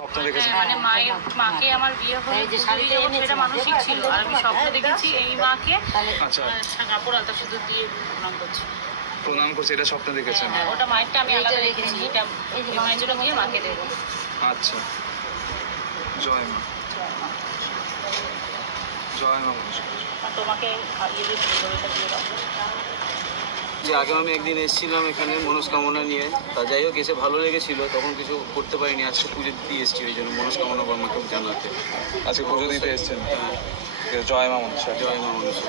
স্বপ্ন দেখেছেন? মানে মাকে আমার বিয়ে হয়ে সেটা মানসিক ছিল, আর আমি স্বপ্ন দেখেছি এই মাকে কাপড় আলতা সিঁদুর দিয়ে প্রণাম করছি। এটা স্বপ্ন দেখেছেন? ওটা মায়েরটা আমি আলাদা রেখেছি, এটা মায়ের জন্য গিয়ে মাকে দেবো। আচ্ছা, জয় মা, জয় মা। তোমাকে যে আগে আমি একদিন এসেছিলাম এখানে মনস্কামনা নিয়ে, তা যাই হোক এসে ভালো লেগেছিল, তখন কিছু করতে পারিনি। আজকে পুজো দিতে এসেছি, ওই জন্য মনস্কামনা আমাকে জানাতে। আজকে পুজো দিতে এসেছেন? জয় মা মনসা। জয় মা মনসা।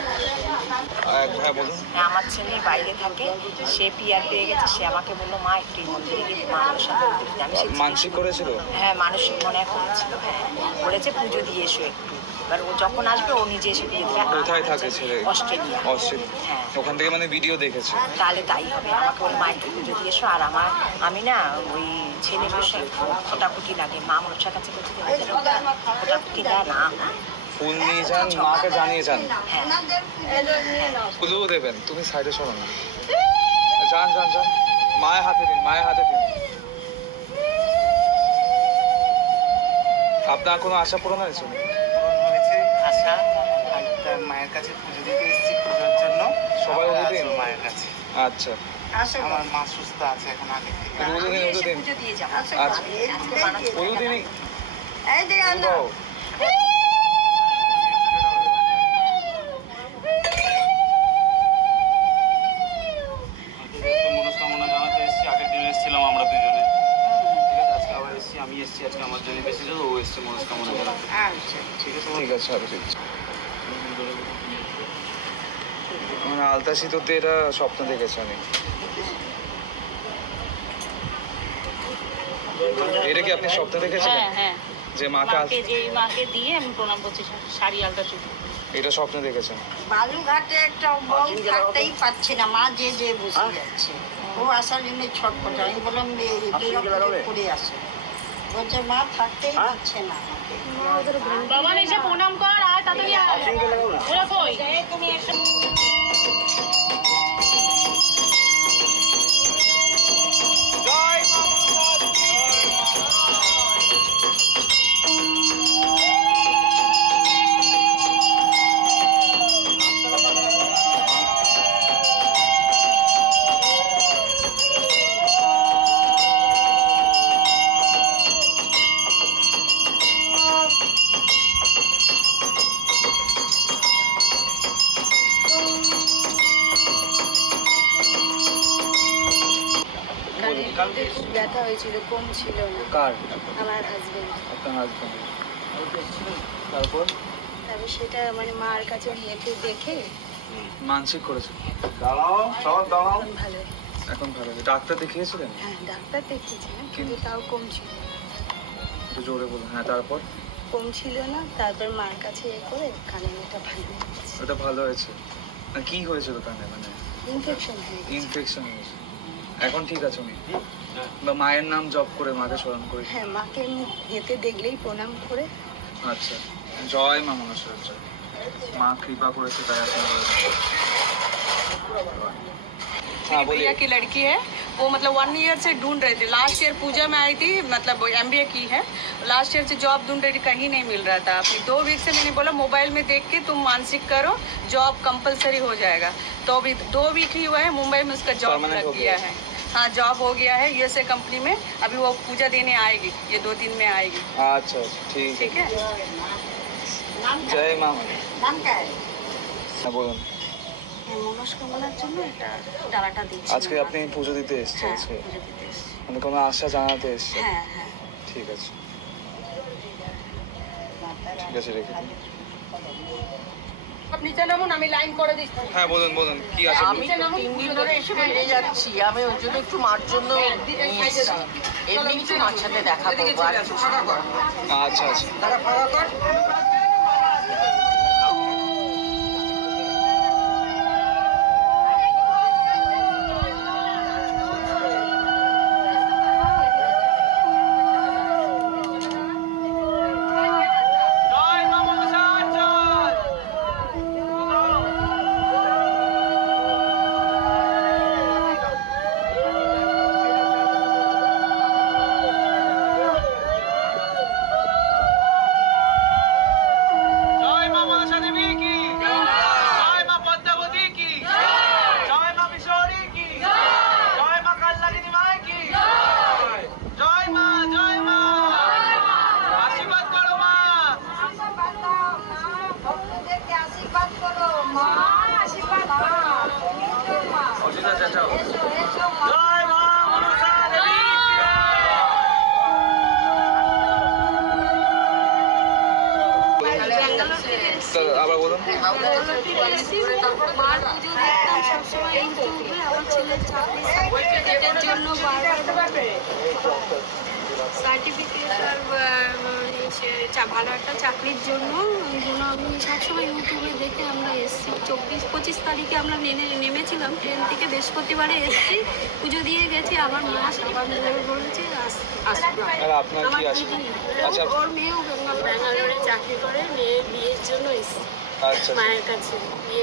হ্যাঁ বলুন। আমার ছেলে বাইরে থাকে, সে পিআর পেয়ে গেছে, সে আমাকে বললো মা একটু মন্দিরে গিয়ে মা মনসা মন্দিরে। আমি মানসিক করেছিল? হ্যাঁ, মানসিক মনে করেছিল। হ্যাঁ, বলেছে পুজো দিয়ে এসো একটু। এবার ও যখন আসবে ও নিজে এসে পুজো দিবে। কোথায় থাকে ছেলে? অস্ট্রেলিয়া। হ্যাঁ, ওখান থেকে মানে ভিডিও দেখেছে। তাহলে তাই হবে। আমাকে বল মা একটু পুজো দিয়ে এসো। আর আমি না ওই ছেলে বসে খোটাখুটি লাগে, মা মনসার কাছে বলছি খোটাখুটি দেয় না। ফুল নিয়ে যান, মাকে জানিয়ে যান। ফুলও দেবেন। তুমি সাইডে সরো না, যান যান যান, মায়ের হাতে দিন, মায়ের হাতে দিন। আপনার কোনো আশা পূরণ হয়েছে? আশা, মায়ের কাছে পুজো দিতে এসেছি, পুজোর জন্য সবাই দিন মায়ের কাছে। আচ্ছা, আমার মা সুস্থ আছে এখন, আগে থেকে। পুজো দিয়ে যাবো। আচ্ছা, পুজো দিনই। মনস্কামনা জানাতে এসেছি, আগের দিন এসেছিলাম আমরা দুজনে, ঠিক আছে? আজকে আবার এসেছি, আমি এসেছি আজকে আমার জন্য বেশি, ও এসছে মনস্কামনা জানাতে। ঠিক আছে, ঠিক আছে, আরো ঠিক আছে। আলতা সিঁদুর এটা স্বপ্ন দেখেছি আমি। এটা কি আপনি স্বপ্ন দেখেছিলেন? হ্যাঁ, যে মাকে দিয়ে আমি প্রণাম করছি, শাড়ি আলতা সিঁদুর। এটা স্বপ্ন দেখেছেন? বালুঘাটে একটা বউ থাকতেই পাচ্ছে না, মা যে বসে যাচ্ছে, ও আসার জন্য ছটফট। আমি বললাম করে আসে, বলছে মা থাকতেই পাচ্ছে না। বাবা এসে প্রণাম কর, আর তাড়াতাড়ি ওরা কই তুমি এসে। ব্যথা হয়েছিল, কম ছিল না। কার? আমার হাজবেন্ড। আপনার হাজবেন্ড? তারপর সেটা মানে মার কাছে নিয়েতে দেখে মানসিক করেছে। ভালো। এখন ভালো। ডাক্তার দেখিয়েছিলেন? হ্যাঁ, ডাক্তার দেখিয়েছিলাম, কিন্তু তাও কম ছিল না। একটু জোরে বলুন। হ্যাঁ, তারপর? কম ছিল না, তারপর মার কাছে করে কানে এটা ভালো হয়েছে। ওটা ভালো হয়েছে? কি হয়েছিল কানে? মানে ইনফেকশন হয়েছে। ইনফেকশন হয়েছে। এখন ঠিক আছে উনি? বা মায়ের নাম জপ করে মাকে স্মরণ করে? হ্যাঁ, মাকে এতে দেখলেই প্রণাম করে। আচ্ছা, জয় মা মনসা। মা কৃপা করেছে তাই আপনার। मेरी भैया की लड़की है, वो मतलब 1 ईयर से ढूंढ रही थी। लास्ट ईयर पूजा में आई थी, मतलब MBA की है। लास्ट ईयर से जॉब ढूंढ रही थी, कहीं नहीं मिल रहा था। अपनी 2 वीक से मैंने बोला मोबाइल में देख के तुम मानसिक करो, जॉब कंपलसरी हो जाएगा। तो अभी 2 वीक ही हुआ है, मुंबई में उसका जॉब लग गया है। हाँ, जॉब हो गया है USA कंपनी में। अभी वो पूजा देने आएगी, ये 2 दिन में आएगी। अच्छा, ठीक है। जय माँ। নাম কি? হ্যাঁ বলুন। মনস্কামনার জন্য এটা ডালাটা দিচ্ছি। আজকে আপনি পুজো দিতে এসেছেন? মানে কোনো আশা জানাতে এসেছেন? হ্যাঁ হ্যাঁ। ঠিক আছে, ঠিক আছে, রেখে দিন। নিচে নামুন, আমি লাইন করে দিচ্ছি। হ্যাঁ বলুন বলুন, কি আছে? আমি 3 দিন ধরে এসে বেরিয়ে যাচ্ছি, আমি ওই জন্য একটু মার জন্য এমনি একটু মার সাথে দেখা করবো। আচ্ছা আচ্ছা। মার পুজো দেখতাম সবসময় ইউটিউবে। আমার ছেলের চাকরি সার্টিফিকেটের জন্য সার্টিফিকেট আর ভালো একটা চাকরির জন্য আমি সবসময় ইউটিউবে দেখে আমরা এসেছি। 24-25 তারিখে আমরা নেমেছিলাম ট্রেন থেকে, বৃহস্পতিবারে এসেছি, পুজো দিয়ে গেছি। আমার মা সাবান বলেছে ওর মেয়েও ব্যাঙ্গালোরে চাকরি করে, মেয়ের বিয়ের জন্য এসেছি মায়ের কাছে।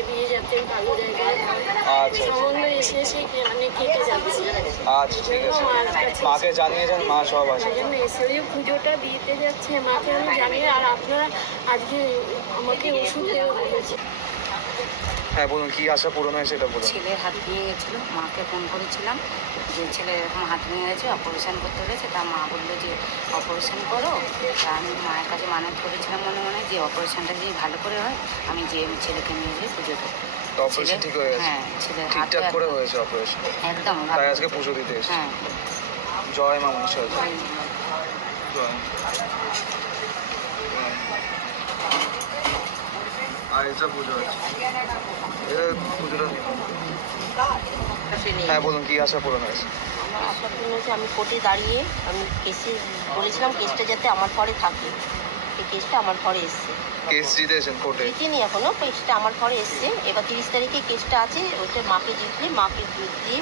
বিয়ে যাতে ভালো জায়গায় সম্বন্ধ এসে মানে কেটে যাচ্ছে। আচ্ছা ঠিক আছে, মাকে জানিয়েছেন? মা সব আছে জন্য এসে ওই পুজোটা দিতে যাচ্ছে, মাকে আমি জানিয়ে। আর আপনারা আজকে আমাকে ওষুধ দেওয়া বলেছে। হ্যাঁ বলুন, কি আশা পূরণ হয়েছে এটা বলুন। ছেলে হাত ভেঙে গেছিল, মাকে ফোন করেছিলাম যে ছেলে এরকম হাত ভেঙে গেছে, অপারেশন করতে হয়েছে। তা মা বললো যে অপারেশন করো। তা আমি মায়ের কাছে মানত করেছিলাম মনে মনে যে অপারেশনটা যদি ভালো করে হয় আমি যে ছেলেকে নিয়ে যেয়ে পুজো দেবো। তো অপারেশন ঠিক হয়ে গেছে? হ্যাঁ, ছেলে ঠিকঠাক করে হয়েছে অপারেশন? একদম। তাই আজকে পুজো দিতে এসেছি। হ্যাঁ, জয় মা মনসা জয়। আর এটা পুজো আছে, এটা পুজোটা নিয়ে। হ্যাঁ বলুন, কি আশা পূরণ হয়েছে? আমার আশা পূরণ হয়েছে। আমি কোর্টে দাঁড়িয়ে আমি কেসে বলেছিলাম কেসটা যাতে আমার ঘরে থাকে, এই কেসটা আমার ঘরে এসছে। কেস জিতেছেন কোর্টে? জিতিনি এখনো, কেসটা আমার ঘরে এসছে। এবার 30 তারিখে কেসটা আছে, ওইটা মাকে জিতলে মাকে দুধ দিয়ে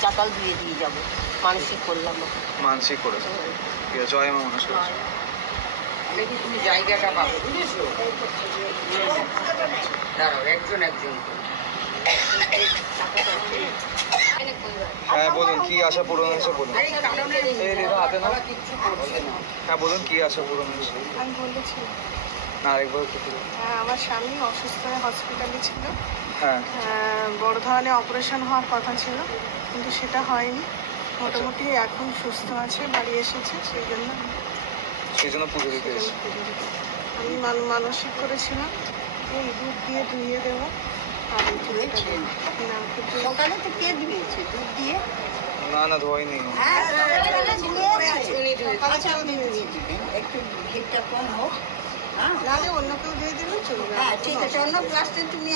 চাতাল ধুয়ে দিয়ে যাবো। মানসিক করলাম, মানসিক করেছে। ঠিক আছে, জয় মা মনসা জয়। দেখি তুমি জায়গাটা পাবো, বুঝেছো? দাঁড়াও, একজন হ্যাঁ বলুন, কি আশা পূরণ হয়েছে বলুন। এই দিদা হাতে না। কিচ্ছু করছে না। হ্যাঁ বলুন, কি আশা পূরণ হয়েছে? আমি বলেছিলাম না আরেকবার একটু বলুন। আমার স্বামী অসুস্থ হয়ে হসপিটালে ছিল। হ্যাঁ বড় ধরনের অপারেশন হওয়ার কথা ছিল, কিন্তু সেটা হয়নি। মোটামুটি এখন সুস্থ আছে, বাড়ি এসেছে। সেই জন্য পুজো দিতে এসেছি। আমি মানসিক করেছিলাম এই দুধ দিয়ে ধুইয়ে দেবো। আর সকালে তো কে দিয়েছে দুধ দিয়ে? না না ধোয়নি। হ্যাঁ, আচ্ছা, আপনি ধুয়ে দিবেন, একটু ভিড়টা কম হোক। নাহলে অন্য কেউ ধুয়ে দিলেও চলবে। হ্যাঁ ঠিক আছে, অন্য ক্লাসে তুমি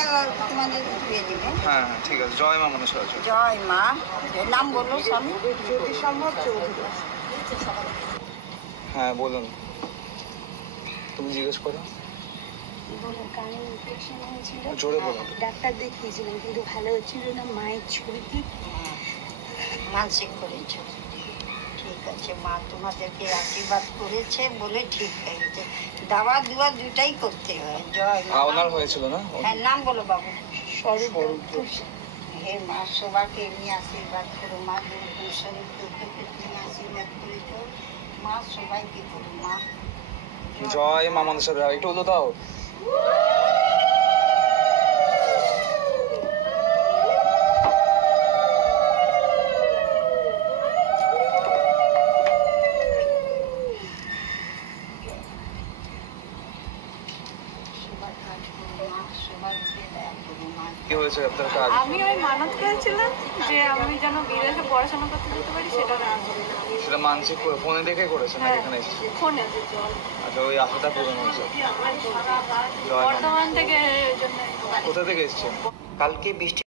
তোমাদের ধুয়ে দিবেন। হ্যাঁ হ্যাঁ ঠিক আছে, জয় মা মনসা জয়। জয় মা। নাম বললো স্বামী? যদি সম্ভব চৌধুরী। হ্যাঁ বলুন, তুমি জিজ্ঞেস করো। কানে ইনফেকশন হয়েছিল, জোরে বলুন। ডাক্তার দেখিয়েছিলাম কিন্তু ভালো হচ্ছিল না। মায়ের ছবিতে মানসিক করেছ। ঠিক আছে মা, তোমাদেরকে আশীর্বাদ করেছে বলে ঠিক হয়ে গেছে। দাওয়া দুয়া দুটাই করতে হয়। জয় মা। ওনার হয়েছিল না? হ্যাঁ নাম বলো বাবু। স্বরূপ। হে মা, সবাইকে এমনি আশীর্বাদ করো মা। স্বরূপ তুমি আশীর্বাদ করেছ মা, সবাইকে করো মা। জয় মা মনসা জয়। একটু হলো দাও। কি হয়েছে আপনার কাজ? আমি ওই মানত করেছিলাম যে আমি যেন বিদেশে পড়াশোনা করতে যেতে পারি, সেটা না করি না। সেটা মানসিক করে ফোনে দেখে করেছেন নাকি এখানে এসেছে? ফোনে। আচ্ছা, ওই আশাটা পূরণ হয়েছে। জয় মা। বর্ধমান থেকে। কোথা থেকে এসেছেন? কালকে বৃষ্টি